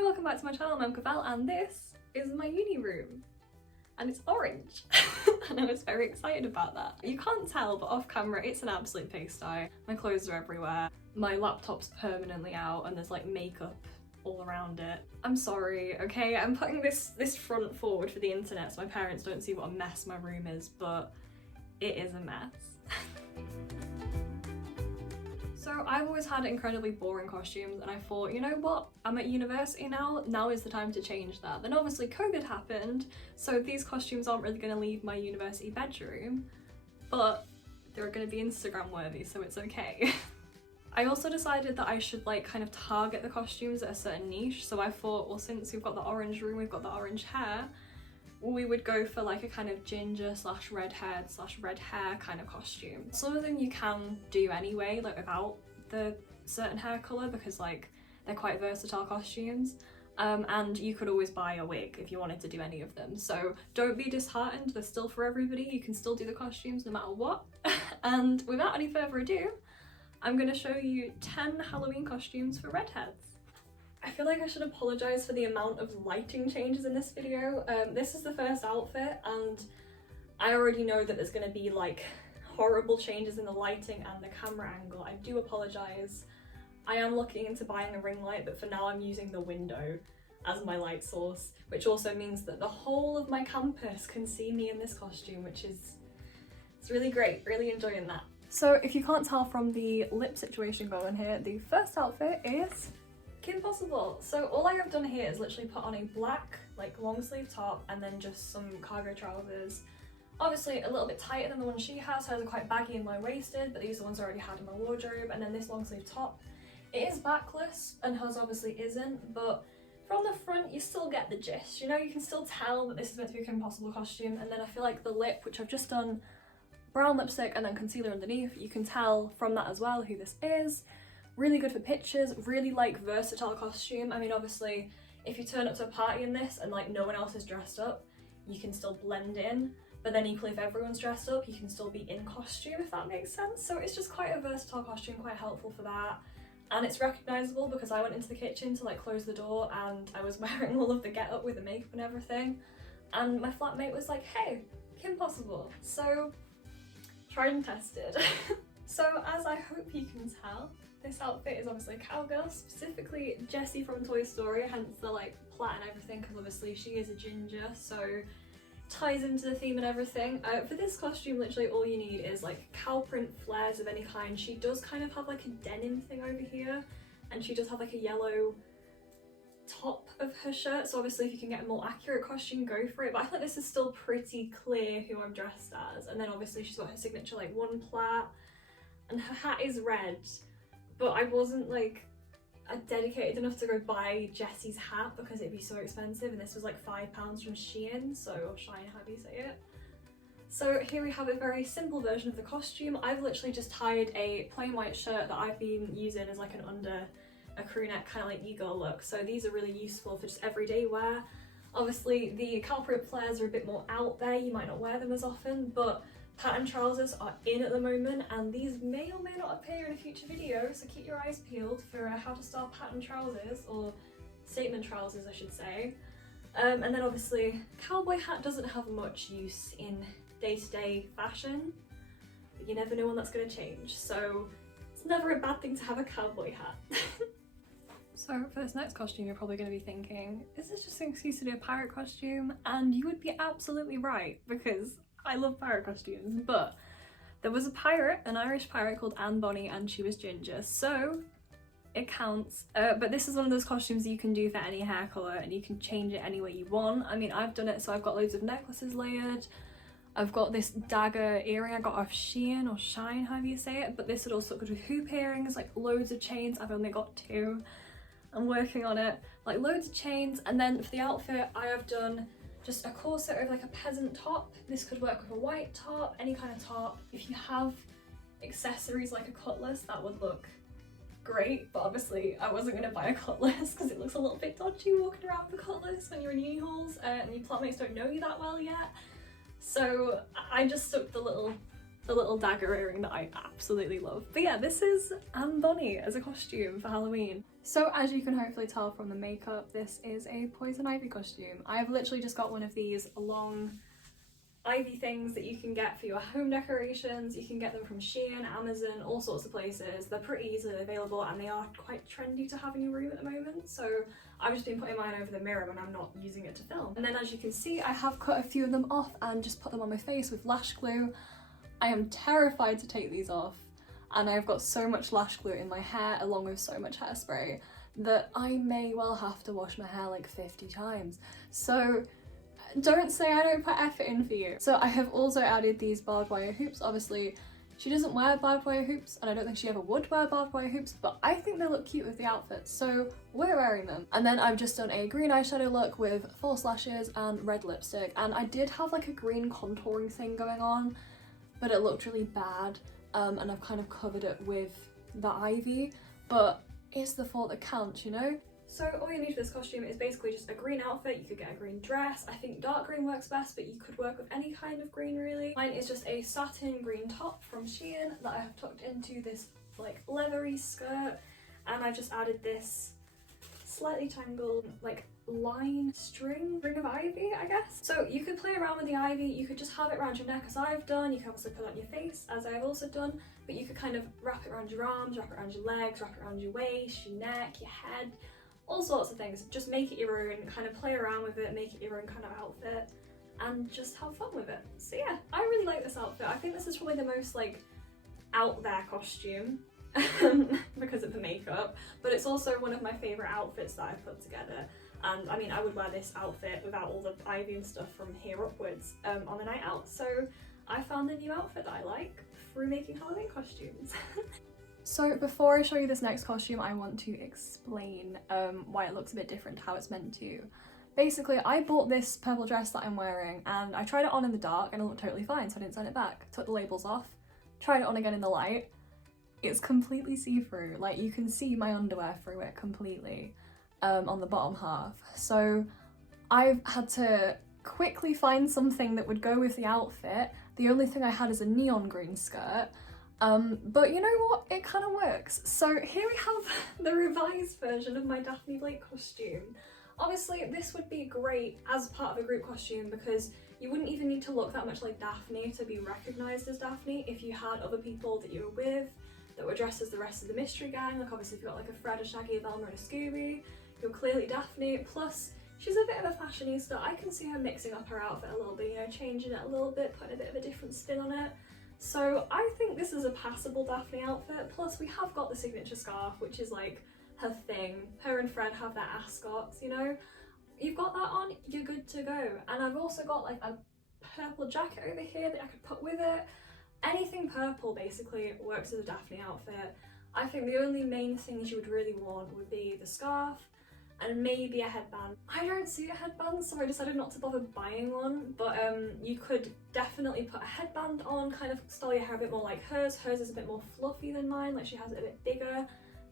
Hi, welcome back to my channel. I'm Cavell and this is my uni room. And it's orange. And I was very excited about that. You can't tell, but off camera it's an absolute pigsty. My clothes are everywhere. My laptop's permanently out and there's like makeup all around it. I'm sorry, okay? I'm putting this front forward for the internet so my parents don't see what a mess my room is, but it is a mess. So I've always had incredibly boring costumes and I thought, you know what, I'm at university now is the time to change that. Then obviously COVID happened, so these costumes aren't really going to leave my university bedroom, but they're going to be Instagram worthy, so it's okay. I also decided that I should like kind of target the costumes at a certain niche, so I thought, well, since we've got the orange room, we've got the orange hair, we would go for like a kind of ginger / redhead / red hair kind of costume. Some of them you can do anyway, like without the certain hair colour, because like they're quite versatile costumes, and you could always buy a wig if you wanted to do any of them. So don't be disheartened, they're still for everybody, you can still do the costumes no matter what. And without any further ado, I'm going to show you 10 Halloween costumes for redheads. I feel like I should apologise for the amount of lighting changes in this video. This is the first outfit and I already know that there's going to be like horrible changes in the lighting and the camera angle. I do apologise. I am looking into buying a ring light, but for now I'm using the window as my light source, which also means that the whole of my campus can see me in this costume, which is, it's really great, really enjoying that. So if you can't tell from the lip situation going here, the first outfit is Kim Possible. So all I have done here is literally put on a black like long sleeve top and then just some cargo trousers. Obviously a little bit tighter than the one she has, hers are quite baggy and low-waisted, but these are the ones I already had in my wardrobe. And then this long sleeve top, it is backless and hers obviously isn't, but from the front you still get the gist, you know, you can still tell that this is meant to be a Kim Possible costume. And then I feel like the lip, which I've just done brown lipstick and then concealer underneath, you can tell from that as well who this is. Really good for pictures, really like versatile costume. I mean, obviously if you turn up to a party in this and like no one else is dressed up, you can still blend in, but then equally if everyone's dressed up, you can still be in costume, if that makes sense. So it's just quite a versatile costume, quite helpful for that. And it's recognisable because I went into the kitchen to like close the door and I was wearing all of the get up with the makeup and everything, and my flatmate was like, hey, Kim Possible. So tried and tested. So as I hope you can tell, this outfit is obviously a cowgirl, specifically Jessie from Toy Story, hence the like plait and everything, because obviously she is a ginger, so ties into the theme and everything. For this costume, literally all you need is like cow print flares of any kind. She does kind of have like a denim thing over here, and she does have like a yellow top of her shirt, so obviously if you can get a more accurate costume, go for it, but I think this is still pretty clear who I'm dressed as. And then obviously she's got her signature like one plait, and her hat is red. But I wasn't like dedicated enough to go buy Jessie's hat because it'd be so expensive, and this was like £5 from Shein, or Shine, how do you say it? So here we have a very simple version of the costume. I've literally just tied a plain white shirt that I've been using as like an under a crew neck kind of like e-girl look. So these are really useful for just everyday wear. Obviously the cow print flares are a bit more out there, you might not wear them as often, but pattern trousers are in at the moment, and these may or may not appear in a future video, so keep your eyes peeled for how to style pattern trousers, or statement trousers I should say. And then obviously cowboy hat doesn't have much use in day-to-day fashion, but you never know when that's going to change, so it's never a bad thing to have a cowboy hat. So for this next costume you're probably going to be thinking, is this just an excuse to do a pirate costume? And you would be absolutely right, because I love pirate costumes, but there was a pirate, an Irish pirate called Anne Bonny, and she was ginger, so it counts. But this is one of those costumes that you can do for any hair colour and you can change it any way you want. I mean, I've done it, so I've got loads of necklaces layered. I've got this dagger earring I got off Shein or Shine, however you say it, but this would also look good with hoop earrings, like loads of chains. I've only got 2. I'm working on it. Like loads of chains. And then for the outfit I have done just a corset over like a peasant top. This could work with a white top, any kind of top. If you have accessories like a cutlass, that would look great, but obviously I wasn't going to buy a cutlass because it looks a little bit dodgy walking around with a cutlass when you're in uni halls and your flatmates don't know you that well yet. So I just stuck the little the little dagger earring that I absolutely love. But yeah, this is Anne Bonny as a costume for Halloween. So as you can hopefully tell from the makeup, this is a Poison Ivy costume. I've literally just got one of these long ivy things that you can get for your home decorations. You can get them from Shein, Amazon, all sorts of places. They're pretty easily available and they are quite trendy to have in your room at the moment. So I've just been putting mine over the mirror when I'm not using it to film. And then as you can see, I have cut a few of them off and just put them on my face with lash glue. I am terrified to take these off, and I've got so much lash glue in my hair along with so much hairspray that I may well have to wash my hair like 50 times. So don't say I don't put effort in for you. So I have also added these barbed wire hoops. Obviously she doesn't wear barbed wire hoops and I don't think she ever would wear barbed wire hoops, but I think they look cute with the outfit, so we're wearing them. And then I've just done a green eyeshadow look with false lashes and red lipstick, and I did have like a green contouring thing going on, but it looked really bad, and I've kind of covered it with the ivy, but it's the thought that counts, you know? So all you need for this costume is basically just a green outfit. You could get a green dress. I think dark green works best, but you could work with any kind of green really. Mine is just a satin green top from Shein that I have tucked into this like leathery skirt, and I've just added this slightly tangled like line ring of ivy, I guess. So you could play around with the ivy, you could just have it around your neck as I've done, you can obviously put it on your face as I've also done, but you could kind of wrap it around your arms, wrap it around your legs, wrap it around your waist, your neck, your head, all sorts of things. Just make it your own, kind of play around with it, make it your own kind of outfit, and just have fun with it. So yeah, I really like this outfit. I think this is probably the most like out there costume because of the makeup, but it's also one of my favourite outfits that I've put together. And I mean, I would wear this outfit without all the ivy and stuff from here upwards on a night out. So I found a new outfit that I like through making Halloween costumes. So before I show you this next costume, I want to explain why it looks a bit different to how it's meant to. Basically, I bought this purple dress that I'm wearing and I tried it on in the dark and it looked totally fine, so I didn't send it back. Took the labels off, tried it on again in the light. It's completely see-through, like you can see my underwear through it completely on the bottom half. So I've had to quickly find something that would go with the outfit. The only thing I had is a neon green skirt. But you know what, it kind of works. So here we have the revised version of my Daphne Blake costume. Obviously this would be great as part of a group costume because you wouldn't even need to look that much like Daphne to be recognised as Daphne if you had other people that you were with that were dressed as the rest of the mystery gang. Like obviously if you've got like a Fred, a Shaggy, a Velma and a Scooby, you're clearly Daphne. Plus she's a bit of a fashionista. I can see her mixing up her outfit a little bit, you know, changing it a little bit, putting a bit of a different spin on it. So I think this is a passable Daphne outfit. Plus we have got the signature scarf, which is like her thing. Her and Fred have their ascots, you know. You've got that on, you're good to go. And I've also got like a purple jacket over here that I could put with it. Anything purple basically works as a Daphne outfit. I think the only main things you would really want would be the scarf and maybe a headband. I don't see a headband, so I decided not to bother buying one, but you could definitely put a headband on, kind of style your hair a bit more like hers. Hers is a bit more fluffy than mine, like she has it a bit bigger.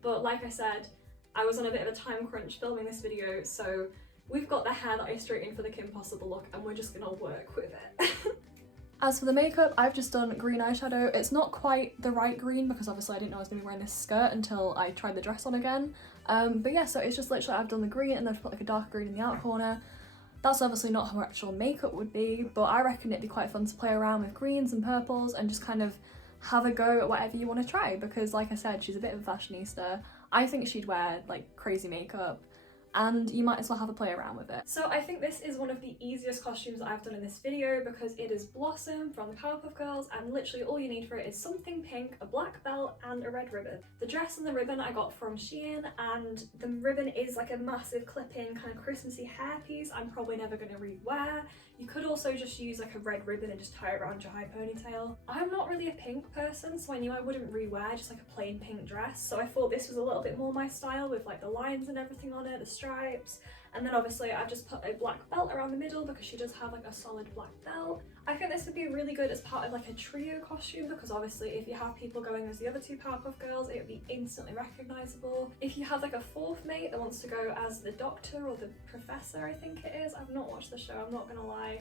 But like I said, I was on a bit of a time crunch filming this video, so we've got the hair that I straightened for the Kim Possible look and we're just gonna work with it. As for the makeup, I've just done green eyeshadow. It's not quite the right green because obviously I didn't know I was going to be wearing this skirt until I tried the dress on again. But yeah, so it's just literally I've done the green and I've put like a dark green in the outer corner. That's obviously not how actual makeup would be, but I reckon it'd be quite fun to play around with greens and purples and just kind of have a go at whatever you want to try, because like I said, she's a bit of a fashionista. I think she'd wear like crazy makeup, and you might as well have a play around with it. So I think this is one of the easiest costumes I've done in this video because it is Blossom from the Powerpuff Girls, and literally all you need for it is something pink, a black belt and a red ribbon. The dress and the ribbon I got from Shein, and the ribbon is like a massive clip-in kind of Christmassy hairpiece I'm probably never going to re-wear. You could also just use like a red ribbon and just tie it around your high ponytail. I'm not really a pink person, so I knew I wouldn't re-wear just like a plain pink dress, so I thought this was a little bit more my style with like the lines and everything on it, the stripes. And then obviously I've just put a black belt around the middle because she does have like a solid black belt. I think this would be really good as part of like a trio costume because obviously if you have people going as the other two Powerpuff Girls, it would be instantly recognisable. If you have like a fourth mate that wants to go as the doctor or the professor, I think it is. I've not watched the show, I'm not gonna lie.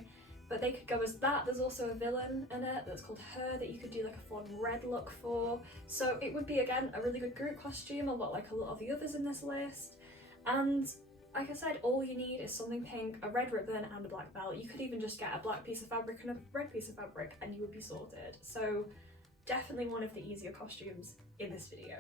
but they could go as that. There's also a villain in it that's called Her that you could do like a fun red look for. So it would be, again, a really good group costume, a lot like a lot of the others in this list. And like I said, all you need is something pink, a red ribbon and a black belt. You could even just get a black piece of fabric and a red piece of fabric and you would be sorted. So definitely one of the easier costumes in this video.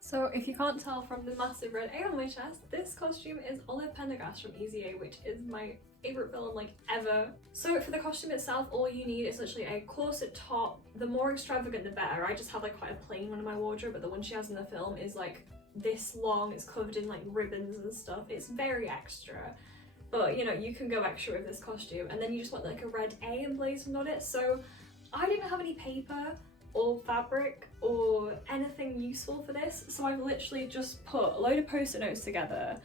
So if you can't tell from the massive red A on my chest, this costume is Olive Pendergast from Easy A, which is my favourite film like ever. So for the costume itself, all you need is literally a corset top. The more extravagant the better. I just have like quite a plain one in my wardrobe, but the one she has in the film is like this long, it's covered in like ribbons and stuff. It's very extra, but you know, you can go extra with this costume. And then you just want like a red A emblazoned on it. So I didn't have any paper or fabric or anything useful for this, so I've literally just put a load of post-it notes together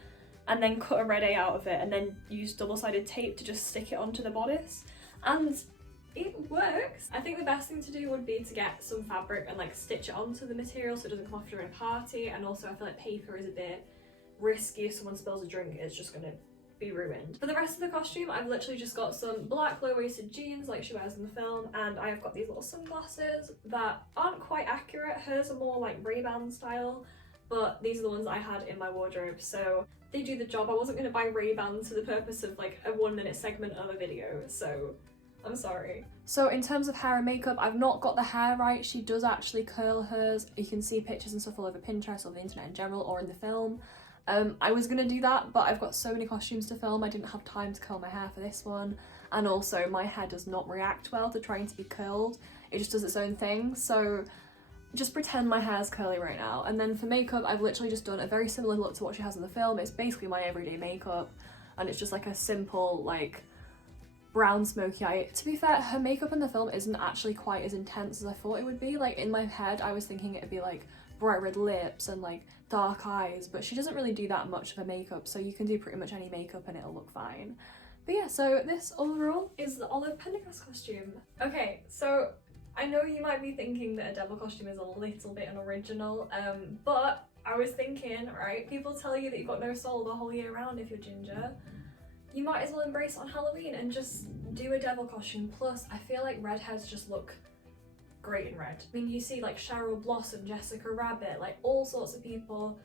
and then cut a red A out of it and then used double-sided tape to just stick it onto the bodice, and it works. I think the best thing to do would be to get some fabric and like stitch it onto the material so it doesn't come off during a party, and also I feel like paper is a bit risky. If someone spills a drink, it's just gonna be ruined. For the rest of the costume, I've literally just got some black low-waisted jeans like she wears in the film, and I have got these little sunglasses that aren't quite accurate. Hers are more like Ray-Ban style, but these are the ones I had in my wardrobe, so they do the job. I wasn't going to buy Ray-Bans for the purpose of like a 1-minute segment of a video, so I'm sorry. So in terms of hair and makeup, I've not got the hair right. She does actually curl hers. You can see pictures and stuff all over Pinterest or the internet in general or in the film. I was gonna do that, but I've got so many costumes to film, I didn't have time to curl my hair for this one, and also my hair does not react well to trying to be curled. It just does its own thing, so just pretend my hair's curly right now. And then for makeup, I've literally just done a very similar look to what she has in the film. It's basically my everyday makeup, and it's just like a simple like brown smoky eye. To be fair, her makeup in the film isn't actually quite as intense as I thought it would be. Like in my head, I was thinking it'd be like bright red lips and like dark eyes, but she doesn't really do that much of her makeup, so you can do pretty much any makeup and it'll look fine. But yeah, so this overall is the Olive Pendergast costume. Okay, so I know you might be thinking that a devil costume is a little bit unoriginal, but I was thinking, right, people tell you that you've got no soul the whole year round if you're ginger. You might as well embrace it on Halloween and just do a devil costume. Plus, I feel like redheads just look great in red. I mean, you see like Cheryl Blossom, Jessica Rabbit, like all sorts of people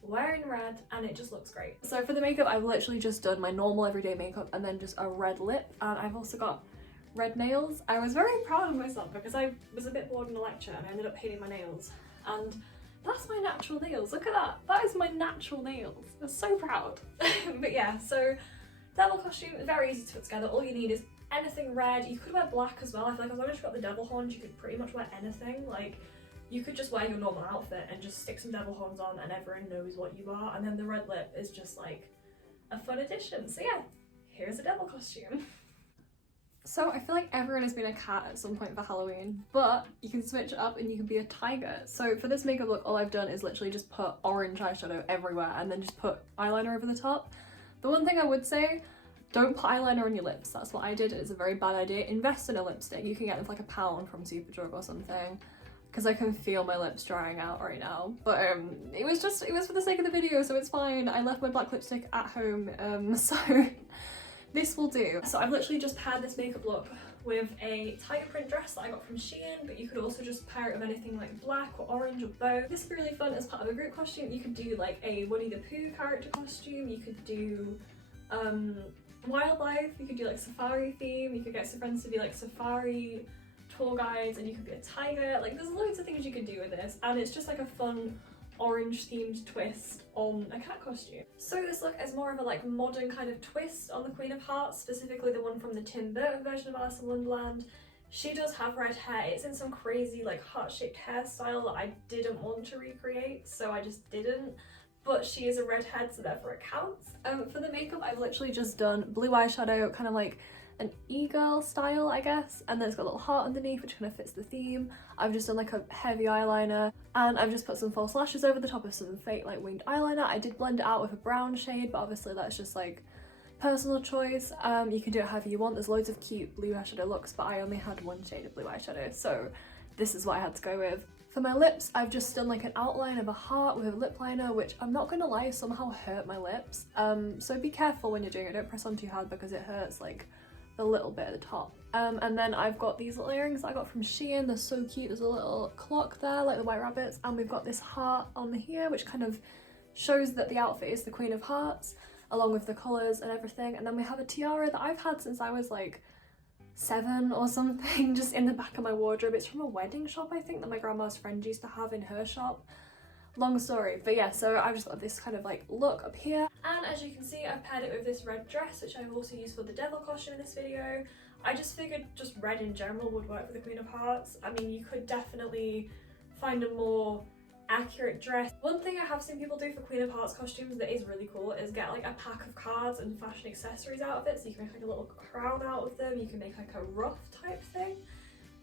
wearing red, and it just looks great. So for the makeup, I've literally just done my normal everyday makeup and then just a red lip, and I've also got red nails. I was very proud of myself because I was a bit bored in a lecture and I ended up painting my nails, and that's my natural nails. Look at that. That is my natural nails. I'm so proud. But yeah, so devil costume, very easy to put together. All you need is anything red. You could wear black as well. I feel like as long as you've got the devil horns, you could pretty much wear anything. Like, you could just wear your normal outfit and just stick some devil horns on and everyone knows what you are. And then the red lip is just like a fun addition. So yeah, here's a devil costume. So I feel like everyone has been a cat at some point for Halloween, but you can switch it up and you can be a tiger. So for this makeup look, all I've done is literally just put orange eyeshadow everywhere and then just put eyeliner over the top. The one thing I would say, don't put eyeliner on your lips. That's what I did. It's a very bad idea. Invest in a lipstick. You can get them for like £1 from Superdrug or something, because I can feel my lips drying out right now. But it was for the sake of the video, so it's fine. I left my black lipstick at home, so this will do. So I've literally just paired this makeup look with a tiger print dress that I got from Shein, but you could also just pair it with anything like black or orange or both. This would be really fun as part of a group costume. You could do like a Winnie the Pooh character costume. You could do wildlife, you could do like safari theme, you could get some friends to be like safari tour guides, and you could be a tiger. Like, there's loads of things you could do with this, and it's just like a fun orange themed twist on a cat costume. So this look is more of a like modern kind of twist on the Queen of Hearts, specifically the one from the Tim Burton version of Alice in Wonderland. She does have red hair. It's in some crazy like heart-shaped hairstyle that I didn't want to recreate, so I just didn't. But she is a redhead, so therefore it counts. For the makeup, I've literally just done blue eyeshadow, kind of like an e-girl style, I guess, and then it's got a little heart underneath, which kind of fits the theme. I've just done like a heavy eyeliner, and I've just put some false lashes over the top of some fake like winged eyeliner. I did blend it out with a brown shade, but obviously that's just like personal choice. You can do it however you want. There's loads of cute blue eyeshadow looks, but I only had one shade of blue eyeshadow, so this is what I had to go with. For my lips, I've just done like an outline of a heart with a lip liner, which I'm not gonna lie, somehow hurt my lips. So be careful when you're doing it. Don't press on too hard because it hurts like the little bit at the top. And then I've got these little earrings that I got from Shein. They're so cute. There's a little clock there, like the White Rabbits, and we've got this heart on here, which kind of shows that the outfit is the Queen of Hearts, along with the colours and everything. And then we have a tiara that I've had since I was like 7 or something, just in the back of my wardrobe. It's from a wedding shop, I think, that my grandma's friend used to have in her shop. Long story, but yeah, so I've just got this kind of like look up here. And as you can see, I've paired it with this red dress, which I've also used for the devil costume in this video. I just figured just red in general would work for the Queen of Hearts. I mean, you could definitely find a more accurate dress. One thing I have seen people do for Queen of Hearts costumes that is really cool is get like a pack of cards and fashion accessories out of it. So you can make like a little crown out of them, you can make like a ruff type thing.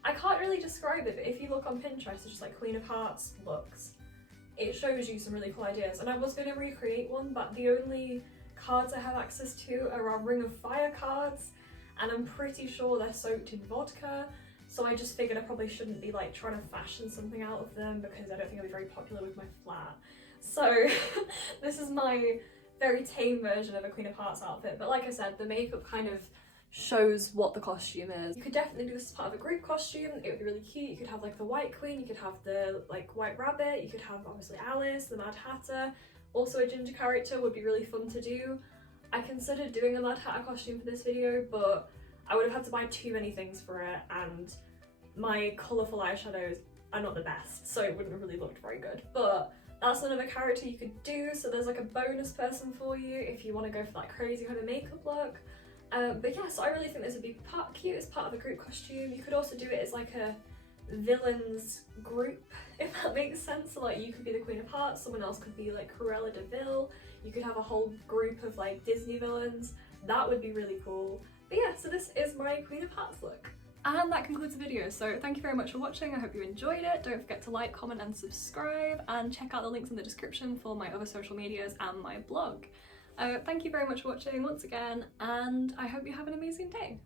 I can't really describe it, but if you look on Pinterest, it's just like Queen of Hearts looks. It shows you some really cool ideas, and I was going to recreate one, but the only cards I have access to are our Ring of Fire cards, and I'm pretty sure they're soaked in vodka, so I just figured I probably shouldn't be like trying to fashion something out of them because I don't think I'll be very popular with my flat. So this is my very tame version of a Queen of Hearts outfit, but like I said, the makeup kind of shows what the costume is. You could definitely do this as part of a group costume. It would be really cute. You could have like the White Queen, you could have the like White Rabbit, you could have obviously Alice, the Mad Hatter. Also a ginger character would be really fun to do. I considered doing a Mad Hatter costume for this video, but I would have had to buy too many things for it, and my colourful eyeshadows are not the best, so it wouldn't have really looked very good. But that's another character you could do, so there's like a bonus person for you if you want to go for that crazy kind of makeup look. But yeah, so I really think this would be cute as part of a group costume. You could also do it as like a villains group, if that makes sense. So like you could be the Queen of Hearts, someone else could be like Cruella de Vil. You could have a whole group of like Disney villains. That would be really cool. But yeah, so this is my Queen of Hearts look. And that concludes the video, so thank you very much for watching. I hope you enjoyed it. Don't forget to like, comment and subscribe, and check out the links in the description for my other social medias and my blog. Thank you very much for watching once again, and I hope you have an amazing day.